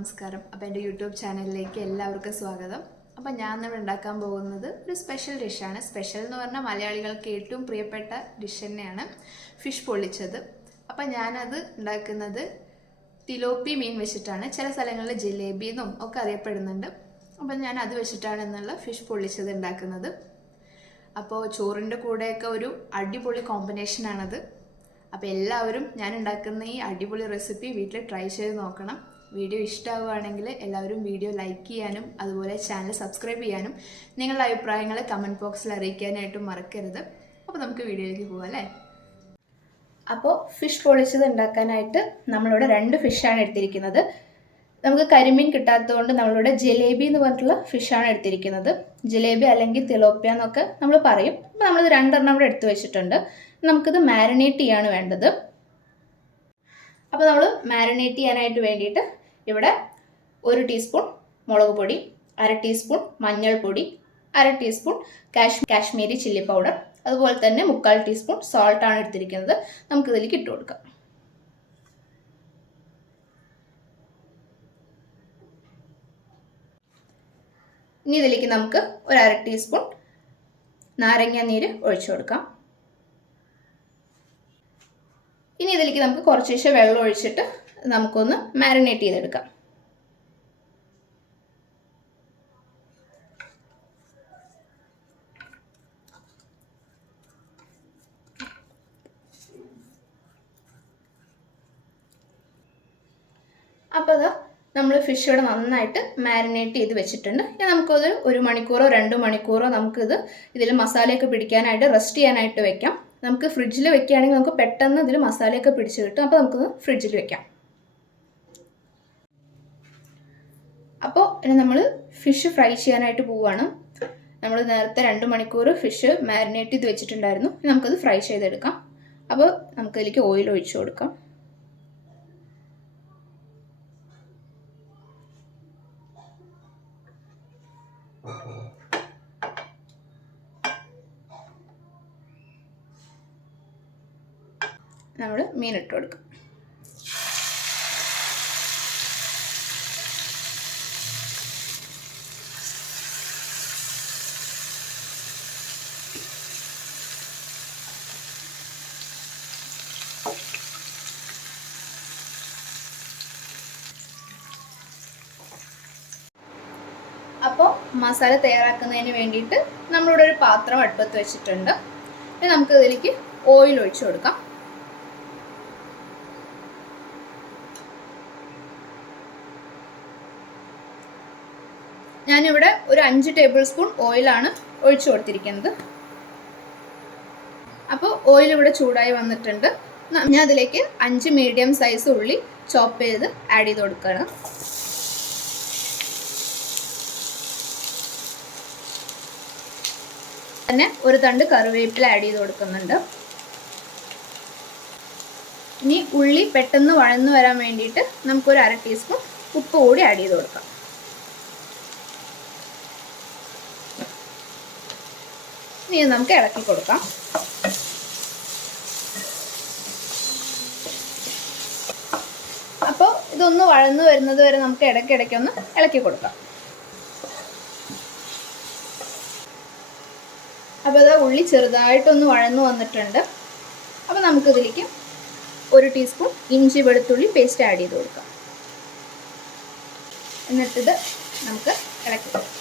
നമസ്കാരം. അപ്പോൾ എൻ്റെ യൂട്യൂബ് ചാനലിലേക്ക് എല്ലാവർക്കും സ്വാഗതം. അപ്പോൾ ഞാൻ ഇന്ന് ഉണ്ടാക്കാൻ പോകുന്നത് ഒരു സ്പെഷ്യൽ ഡിഷാണ്. സ്പെഷ്യൽ എന്ന് പറഞ്ഞാൽ മലയാളികൾക്ക് ഏറ്റവും പ്രിയപ്പെട്ട ഡിഷ് തന്നെയാണ് ഫിഷ് പൊള്ളിച്ചത്. അപ്പോൾ ഞാനത് ഉണ്ടാക്കുന്നത് തിലോപ്പി മീൻ വെച്ചിട്ടാണ്. ചില സ്ഥലങ്ങളിൽ ജിലേബി എന്നും ഒക്കെ അറിയപ്പെടുന്നുണ്ട്. അപ്പോൾ ഞാൻ അത് വെച്ചിട്ടാണ് എന്നുള്ള ഫിഷ് പൊള്ളിച്ചത് ഉണ്ടാക്കുന്നത്. അപ്പോൾ ചോറിൻ്റെ കൂടെയൊക്കെ ഒരു അടിപൊളി കോമ്പിനേഷനാണത്. അപ്പോൾ എല്ലാവരും ഞാൻ ഉണ്ടാക്കുന്ന ഈ അടിപൊളി റെസിപ്പി വീട്ടിൽ ട്രൈ ചെയ്ത് നോക്കണം. വീഡിയോ ഇഷ്ടമാവുകയാണെങ്കിൽ എല്ലാവരും വീഡിയോ ലൈക്ക് ചെയ്യാനും അതുപോലെ ചാനൽ സബ്സ്ക്രൈബ് ചെയ്യാനും നിങ്ങളുടെ അഭിപ്രായങ്ങൾ കമൻറ്റ് ബോക്സിൽ അറിയിക്കാനായിട്ടും മറക്കരുത്. അപ്പോൾ നമുക്ക് വീഡിയോയിലേക്ക് പോകാം അല്ലേ. അപ്പോൾ ഫിഷ് പൊള്ളിച്ചത് ഉണ്ടാക്കാനായിട്ട് നമ്മളിവിടെ 2 ഫിഷാണ് എടുത്തിരിക്കുന്നത്. നമുക്ക് കരിമീൻ കിട്ടാത്തതുകൊണ്ട് നമ്മളിവിടെ ജിലേബി എന്ന് പറഞ്ഞിട്ടുള്ള ഫിഷാണ് എടുത്തിരിക്കുന്നത്. ജിലേബി അല്ലെങ്കിൽ തിലോപ്പിയ എന്നൊക്കെ നമ്മൾ പറയും. അപ്പോൾ നമ്മളിത് 2 ഇവിടെ എടുത്തു വെച്ചിട്ടുണ്ട്. നമുക്കിത് മാരിനേറ്റ് ചെയ്യാണ് വേണ്ടത്. അപ്പോൾ നമ്മൾ മാരിനേറ്റ് ചെയ്യാനായിട്ട് വേണ്ടിയിട്ട് ഇവിടെ 1 ടീസ്പൂൺ മുളക് പൊടി, 1/2 ടീസ്പൂൺ മഞ്ഞൾപ്പൊടി, 1/2 ടീസ്പൂൺ കാശ്മീരി ചില്ലി പൗഡർ, അതുപോലെ തന്നെ 3/4 ടീസ്പൂൺ സോൾട്ടാണ് എടുത്തിരിക്കുന്നത്. നമുക്കിതിലേക്ക് ഇട്ട് കൊടുക്കാം. ഇനി ഇതിലേക്ക് നമുക്ക് 1/2 ടീസ്പൂൺ നാരങ്ങ നീര് ഒഴിച്ചു കൊടുക്കാം. ഇനി ഇതിലേക്ക് നമുക്ക് കുറച്ച് വെള്ളം ഒഴിച്ചിട്ട് നമുക്കൊന്ന് മാരിനേറ്റ് ചെയ്തെടുക്കാം. അപ്പോൾ അത് നമ്മൾ ഫിഷ് ഇവിടെ നന്നായിട്ട് മാരിനേറ്റ് ചെയ്ത് വെച്ചിട്ടുണ്ട്. ഇനി നമുക്കത് 1 മണിക്കൂറോ 2 മണിക്കൂറോ നമുക്കിത് ഇതിൽ മസാലയൊക്കെ പിടിക്കാനായിട്ട് റെസ്റ്റ് ചെയ്യാനായിട്ട് വെക്കാം. നമുക്ക് ഫ്രിഡ്ജിൽ വെക്കുകയാണെങ്കിൽ നമുക്ക് പെട്ടെന്ന് ഇതിൽ മസാലയൊക്കെ പിടിച്ച് കിട്ടും. അപ്പോൾ നമുക്കത് ഫ്രിഡ്ജിൽ വെക്കാം. അപ്പോൾ ഇനി നമ്മൾ ഫിഷ് ഫ്രൈ ചെയ്യാനായിട്ട് പോവുകയാണ്. നമ്മൾ നേരത്തെ 2 മണിക്കൂർ ഫിഷ് മാരിനേറ്റ് ചെയ്ത് വെച്ചിട്ടുണ്ടായിരുന്നു. നമുക്കത് ഫ്രൈ ചെയ്തെടുക്കാം. അപ്പോൾ നമുക്കതിലേക്ക് ഓയിൽ ഒഴിച്ചു കൊടുക്കാം. നമ്മൾ മീൻ ഇട്ട് കൊടുക്കും. അപ്പോൾ മസാല തയ്യാറാക്കുന്നതിന് വേണ്ടിയിട്ട് നമ്മളിവിടെ ഒരു പാത്രം അടുപ്പത്ത് വെച്ചിട്ടുണ്ട്. ഇനി നമുക്ക് ഇതിലേക്ക് ഓയിൽ ഒഴിച്ചു കൊടുക്കാം. ഞാനിവിടെ ഒരു 5 ടേബിൾ സ്പൂൺ ഓയിലാണ് ഒഴിച്ചു കൊടുത്തിരിക്കുന്നത്. അപ്പോൾ ഓയിൽ ഇവിടെ ചൂടായി വന്നിട്ടുണ്ട്. ഞാൻ അതിലേക്ക് 5 മീഡിയം സൈസ് ഉള്ളി ചോപ്പ് ചെയ്ത് ആഡ് ചെയ്ത് കൊടുക്കുകയാണ്. പിന്നെ ഒരു തണ്ട് കറിവേപ്പില ആഡ് ചെയ്ത് കൊടുക്കുന്നുണ്ട്. ഇനി ഉള്ളി പെട്ടെന്ന് വഴന്നു വരാൻ വേണ്ടിയിട്ട് നമുക്കൊരു 1/2 ടീസ്പൂൺ ഉപ്പ് കൂടി ആഡ് ചെയ്ത് കൊടുക്കാം. ഇനി നമുക്ക് ഇളക്കി കൊടുക്കാം. അപ്പോൾ ഇതൊന്ന് വഴന്നു വരുന്നത് വരെ നമുക്ക് ഇടയ്ക്കിടയ്ക്കൊന്ന് ഇളക്കി കൊടുക്കാം. അപ്പോൾ അത് ഉള്ളി ചെറുതായിട്ടൊന്ന് വഴന്നു വന്നിട്ടുണ്ട്. അപ്പോൾ നമുക്കിതിലേക്ക് 1 ടീസ്പൂൺ ഇഞ്ചി വെളുത്തുള്ളി പേസ്റ്റ് ആഡ് ചെയ്ത് കൊടുക്കാം. എന്നിട്ടിത് നമുക്ക് ഇളക്കി കൊടുക്കാം.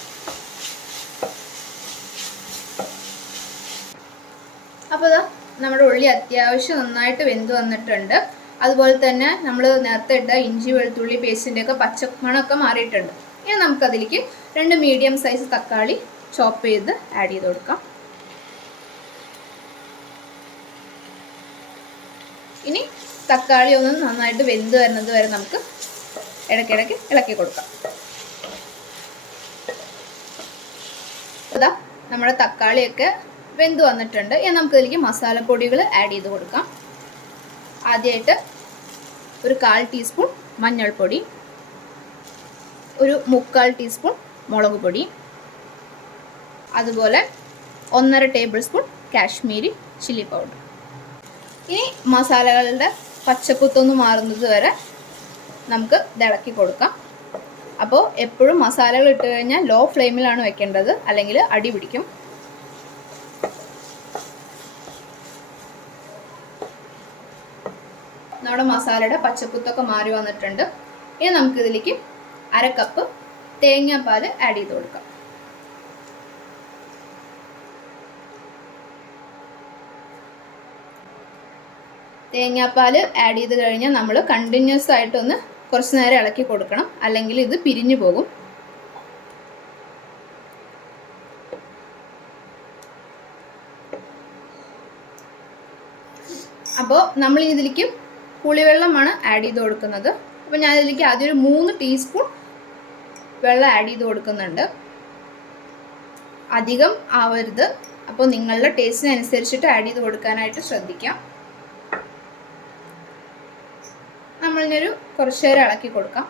അപ്പോൾ നമ്മുടെ ഉള്ളി അത്യാവശ്യം നന്നായിട്ട് വെന്ത് വന്നിട്ടുണ്ട്. അതുപോലെ തന്നെ നമ്മൾ നേരത്തെ ഇട്ട ഇഞ്ചി വെളുത്തുള്ളി പേസ്റ്റിൻ്റെയൊക്കെ പച്ചമണമൊക്കെ മാറിയിട്ടുണ്ട്. ഇനി നമുക്കതിലേക്ക് 2 മീഡിയം സൈസ് തക്കാളി ചോപ്പ് ചെയ്ത് ആഡ് ചെയ്ത് കൊടുക്കാം. ഇനി തക്കാളി ഒന്ന് നന്നായിട്ട് വെന്ത് വരുന്നത് വരെ നമുക്ക് ഇടയ്ക്കിടയ്ക്ക് ഇളക്കി കൊടുക്കാം. അതാ നമ്മുടെ തക്കാളിയൊക്കെ വെന്ത് വന്നിട്ടുണ്ട്. ഇനി നമുക്കതിലേക്ക് മസാലപ്പൊടികൾ ആഡ് ചെയ്ത് കൊടുക്കാം. ആദ്യമായിട്ട് ഒരു 1/4 ടീസ്പൂൺ മഞ്ഞൾപ്പൊടി, ഒരു 3/4 ടീസ്പൂൺ മുളക് പൊടി, അതുപോലെ 1.5 table spoon Kashmiri chilli powder. ഇനി മസാലകളുടെ പച്ചക്കുത്തൊന്ന് മാറുന്നത് വരെ നമുക്ക് ഇളക്കി കൊടുക്കാം. അപ്പോൾ എപ്പോഴും മസാലകൾ ഇട്ട് കഴിഞ്ഞാൽ ലോ ഫ്ലെയിമിലാണ് വെക്കേണ്ടത്, അല്ലെങ്കിൽ അടി പിടിക്കും. നമ്മുടെ മസാലയുടെ പച്ചക്കുത്തൊക്കെ മാറി വന്നിട്ടുണ്ട്. ഇനി നമുക്കിതിലേക്ക് 1/2 കപ്പ് തേങ്ങാപ്പാൽ ആഡ് ചെയ്ത് കൊടുക്കാം. തേങ്ങാപ്പാൽ ആഡ് ചെയ്ത് കഴിഞ്ഞാൽ നമ്മൾ കണ്ടിന്യൂസ് ആയിട്ടൊന്ന് കുറച്ച് നേരം ഇളക്കി കൊടുക്കണം, അല്ലെങ്കിൽ ഇത് പിരിഞ്ഞു പോകും. അപ്പോൾ നമ്മൾ ഇതിലേക്ക് പുളിവെള്ളമാണ് ആഡ് ചെയ്ത് കൊടുക്കുന്നത്. അപ്പോൾ ഞാൻ ഇതിലേക്ക് ആദ്യം ഒരു 3 ടീസ്പൂൺ വെള്ളം ആഡ് ചെയ്ത് കൊടുക്കുന്നുണ്ട്. അധികം ആവരുത്, അപ്പോൾ നിങ്ങളുടെ ടേസ്റ്റിനനുസരിച്ചിട്ട് ആഡ് ചെയ്ത് കൊടുക്കാനായിട്ട് ശ്രദ്ധിക്കാം. നമ്മളിനൊരു കുറച്ച് നേരം ഇളക്കി കൊടുക്കാം.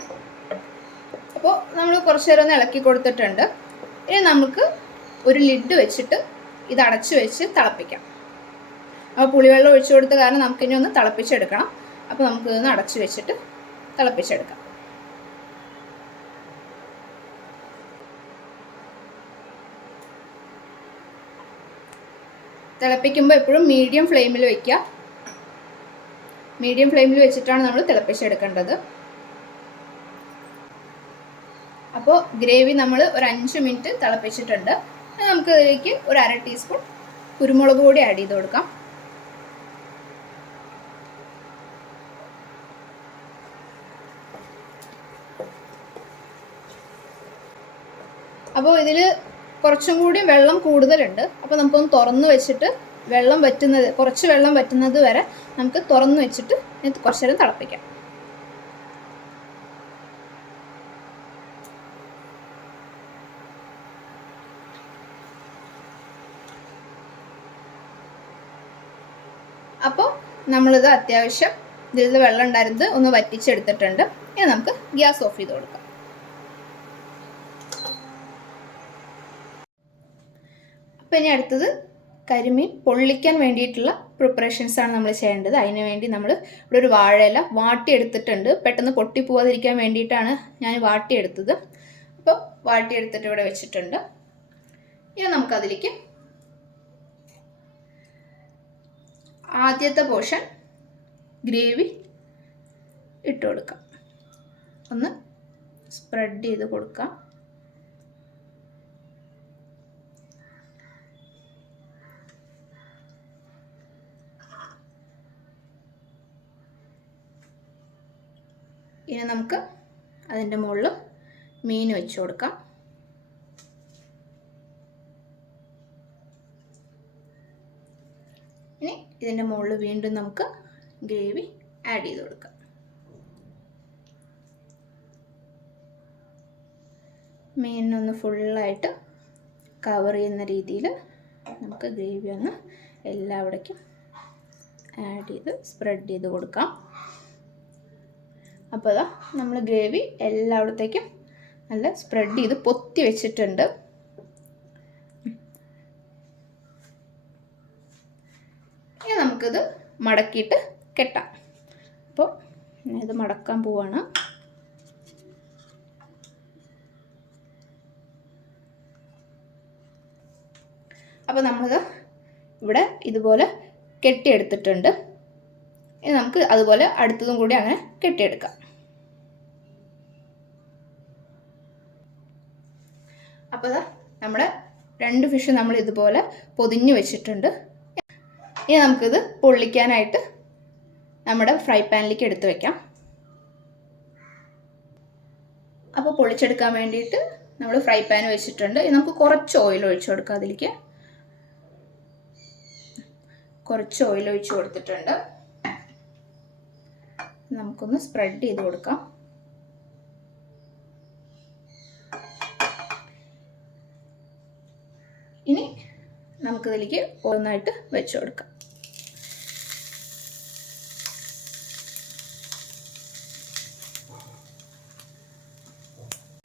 അപ്പോൾ നമ്മൾ കുറച്ച് നേരം ഒന്ന് ഇളക്കി കൊടുത്തിട്ടുണ്ട്. ഇനി നമുക്ക് ഒരു ലിഡ് വെച്ചിട്ട് ഇത് അടച്ചു വെച്ച് തിളപ്പിക്കാം. അപ്പോൾ പുളിവെള്ളം ഒഴിച്ചു കൊടുത്ത കാരണം നമുക്കിനി ഒന്ന് തിളപ്പിച്ചെടുക്കണം. അപ്പോൾ നമുക്കിതൊന്ന് അടച്ചു വെച്ചിട്ട് തിളപ്പിച്ചെടുക്കാം. തിളപ്പിക്കുമ്പോൾ എപ്പോഴും മീഡിയം ഫ്ലെയിമിൽ വയ്ക്കുക. മീഡിയം ഫ്ലെയിമിൽ വെച്ചിട്ടാണ് നമ്മൾ തിളപ്പിച്ചെടുക്കേണ്ടത്. അപ്പോൾ ഗ്രേവി നമ്മൾ ഒരു 5 മിനിറ്റ് തിളപ്പിച്ചിട്ടുണ്ട്. നമുക്ക് ഇതിലേക്ക് ഒരു 1/2 ടീസ്പൂൺ കുരുമുളക് പൊടി ആഡ് ചെയ്ത് കൊടുക്കാം. അപ്പോൾ ഇതിൽ കുറച്ചും കൂടി വെള്ളം കൂടുതലുണ്ട്. അപ്പോൾ നമുക്കൊന്ന് തുറന്ന് വെച്ചിട്ട് കുറച്ച് വെള്ളം വറ്റുന്നത് വരെ നമുക്ക് തുറന്ന് വെച്ചിട്ട് കുറച്ച് നേരം തിളപ്പിക്കാം. അപ്പോൾ നമ്മളിത് അത്യാവശ്യം ഇതിൽ വെള്ളം ഉണ്ടായിരുന്നത് ഒന്ന് വറ്റിച്ചെടുത്തിട്ടുണ്ട്. ഇനി നമുക്ക് ഗ്യാസ് ഓഫ് ചെയ്ത് കൊടുക്കാം. അപ്പോൾ ഇനി അടുത്തത് കരിമീൻ പൊള്ളിക്കാൻ വേണ്ടിയിട്ടുള്ള പ്രിപ്പറേഷൻസാണ് നമ്മൾ ചെയ്യേണ്ടത്. അതിന് വേണ്ടി നമ്മൾ ഇവിടെ ഒരു വാഴയില വാട്ടിയെടുത്തിട്ടുണ്ട്. പെട്ടെന്ന് പൊട്ടിപ്പോവാതിരിക്കാൻ വേണ്ടിയിട്ടാണ് ഞാൻ വാട്ടിയെടുത്തത്. അപ്പോൾ വാട്ടിയെടുത്തിട്ട് ഇവിടെ വെച്ചിട്ടുണ്ട്. ഇനി നമുക്കതിലേക്ക് ആദ്യത്തെ പോർഷൻ ഗ്രേവി ഇട്ട് കൊടുക്കാം. ഒന്ന് സ്പ്രെഡ് ചെയ്ത് കൊടുക്കാം. ഇനി നമുക്ക് അതിൻ്റെ മുകളിൽ മീൻ വെച്ച് കൊടുക്കാം. ഇനി ഇതിൻ്റെ മുകളിൽ വീണ്ടും നമുക്ക് ഗ്രേവി ആഡ് ചെയ്ത് കൊടുക്കാം. മീനൊന്ന് ഫുള്ളായിട്ട് കവർ ചെയ്യുന്ന രീതിയിൽ നമുക്ക് ഗ്രേവി ഒന്ന് എല്ലാവിടേക്കും ആഡ് ചെയ്ത് സ്പ്രെഡ് ചെയ്ത് കൊടുക്കാം. അപ്പോൾ അതാ നമ്മൾ ഗ്രേവി എല്ലായിടത്തേക്കും നല്ല സ്പ്രെഡ് ചെയ്ത് പൊത്തി വെച്ചിട്ടുണ്ട്. ഇനി നമുക്കിത് മടക്കിയിട്ട് കെട്ടാം. അപ്പോൾ ഇത് മടക്കാൻ പോവാണ്. അപ്പോൾ നമ്മളിത് ഇവിടെ ഇതുപോലെ കെട്ടിയെടുത്തിട്ടുണ്ട്. ഇനി നമുക്ക് അതുപോലെ അടുത്തതും കൂടി അങ്ങനെ കെട്ടിയെടുക്കാം. അപ്പോൾ നമ്മുടെ 2 ഫിഷ് നമ്മൾ ഇതുപോലെ പൊതിഞ്ഞ് വെച്ചിട്ടുണ്ട്. ഇനി നമുക്കിത് പൊള്ളിക്കാനായിട്ട് നമ്മുടെ ഫ്രൈ പാനിലേക്ക് എടുത്ത് വയ്ക്കാം. അപ്പോൾ പൊള്ളിച്ചെടുക്കാൻ വേണ്ടിയിട്ട് നമ്മൾ ഫ്രൈ പാൻ വെച്ചിട്ടുണ്ട്. ഇനി നമുക്ക് കുറച്ച് ഓയിൽ ഒഴിച്ചു കൊടുക്കാം. അതിലേക്ക് കുറച്ച് ഓയിൽ ഒഴിച്ചു കൊടുത്തിട്ടുണ്ട്. നമുക്കൊന്ന് സ്പ്രെഡ് ചെയ്ത് കൊടുക്കാം. ഇനി നമുക്കിതിലേക്ക് ഓരോന്നായിട്ട് വെച്ച് കൊടുക്കാം.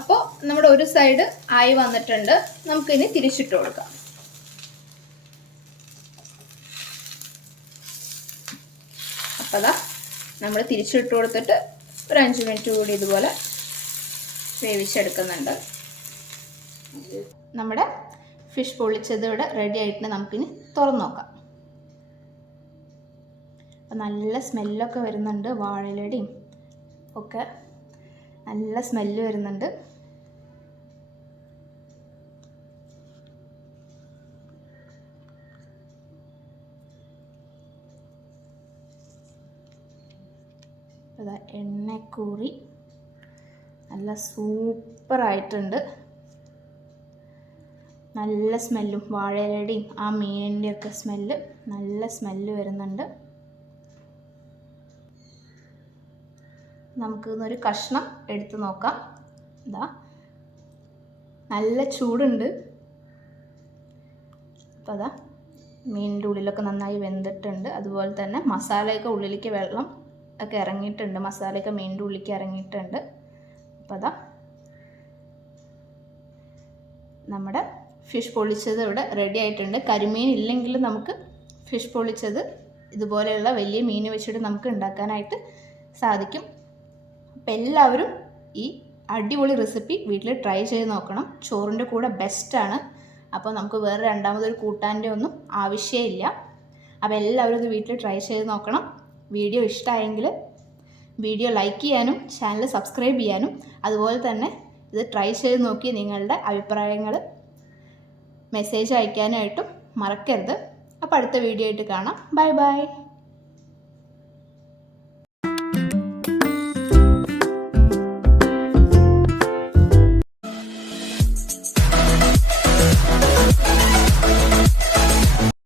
അപ്പോൾ നമ്മുടെ ഒരു സൈഡ് ആയി വന്നിട്ടുണ്ട്. നമുക്കിനി തിരിച്ചിട്ട് കൊടുക്കാം. അപ്പോൾ നമ്മൾ തിരിച്ചിട്ട് കൊടുത്തിട്ട് ഒരു 5 മിനിറ്റ് കൂടി ഇതുപോലെ വേവിച്ചെടുക്കുന്നുണ്ട്. നമ്മുടെ ഫിഷ് പൊള്ളിച്ചത് ഇവിടെ റെഡി ആയിട്ട് നമുക്കിനി തുറന്ന് നോക്കാം. അപ്പം നല്ല സ്മെല്ലൊക്കെ വരുന്നുണ്ട്, വാഴയിലയുടെയും ഒക്കെ നല്ല സ്മെല്ല് വരുന്നുണ്ട്. അതാ എണ്ണക്കൂറി നല്ല സൂപ്പറായിട്ടുണ്ട്. നല്ല സ്മെല്ലും വാഴയിലയുടെയും ആ മീനിൻ്റെയൊക്കെ സ്മെല്ല്, നല്ല സ്മെല്ല് വരുന്നുണ്ട്. നമുക്കിന്നൊരു കഷ്ണം എടുത്ത് നോക്കാം. ഇതാ നല്ല ചൂടുണ്ട്. അപ്പോൾ അതാ മീനിൻ്റെ ഉള്ളിലൊക്കെ നന്നായി വെന്തിട്ടുണ്ട്. അതുപോലെ തന്നെ മസാലയൊക്കെ ഉള്ളിലേക്ക് വെള്ളം ഒക്കെ ഇറങ്ങിയിട്ടുണ്ട്, മസാലയൊക്കെ മീനിൻ്റെ ഉള്ളിലേക്ക് ഇറങ്ങിയിട്ടുണ്ട്. അപ്പോൾ അതാ നമ്മുടെ ഫിഷ് പൊള്ളിച്ചത് ഇവിടെ റെഡി ആയിട്ടുണ്ട്. കരിമീൻ ഇല്ലെങ്കിൽ നമുക്ക് ഫിഷ് പൊള്ളിച്ചത് ഇതുപോലെയുള്ള വലിയ മീൻ വെച്ചിട്ട് നമുക്ക് ഉണ്ടാക്കാനായിട്ട് സാധിക്കും. അപ്പം എല്ലാവരും ഈ അടിപൊളി റെസിപ്പി വീട്ടിൽ ട്രൈ ചെയ്ത് നോക്കണം. ചോറിൻ്റെ കൂടെ ബെസ്റ്റാണ്. അപ്പോൾ നമുക്ക് വേറെ രണ്ടാമതൊരു കൂട്ടാൻ്റെ ഒന്നും ആവശ്യമില്ല. അപ്പോൾ എല്ലാവരും ഇത് വീട്ടിൽ ട്രൈ ചെയ്ത് നോക്കണം. വീഡിയോ ഇഷ്ടമായെങ്കിൽ വീഡിയോ ലൈക്ക് ചെയ്യാനും ചാനൽ സബ്സ്ക്രൈബ് ചെയ്യാനും അതുപോലെ തന്നെ ഇത് ട്രൈ ചെയ്ത് നോക്കി നിങ്ങളുടെ അഭിപ്രായങ്ങൾ മെസ്സേജ് അയക്കാനായിട്ടും മറക്കരുത്. അപ്പോൾ അടുത്ത വീഡിയോ ആയിട്ട് കാണാം. Bye bye.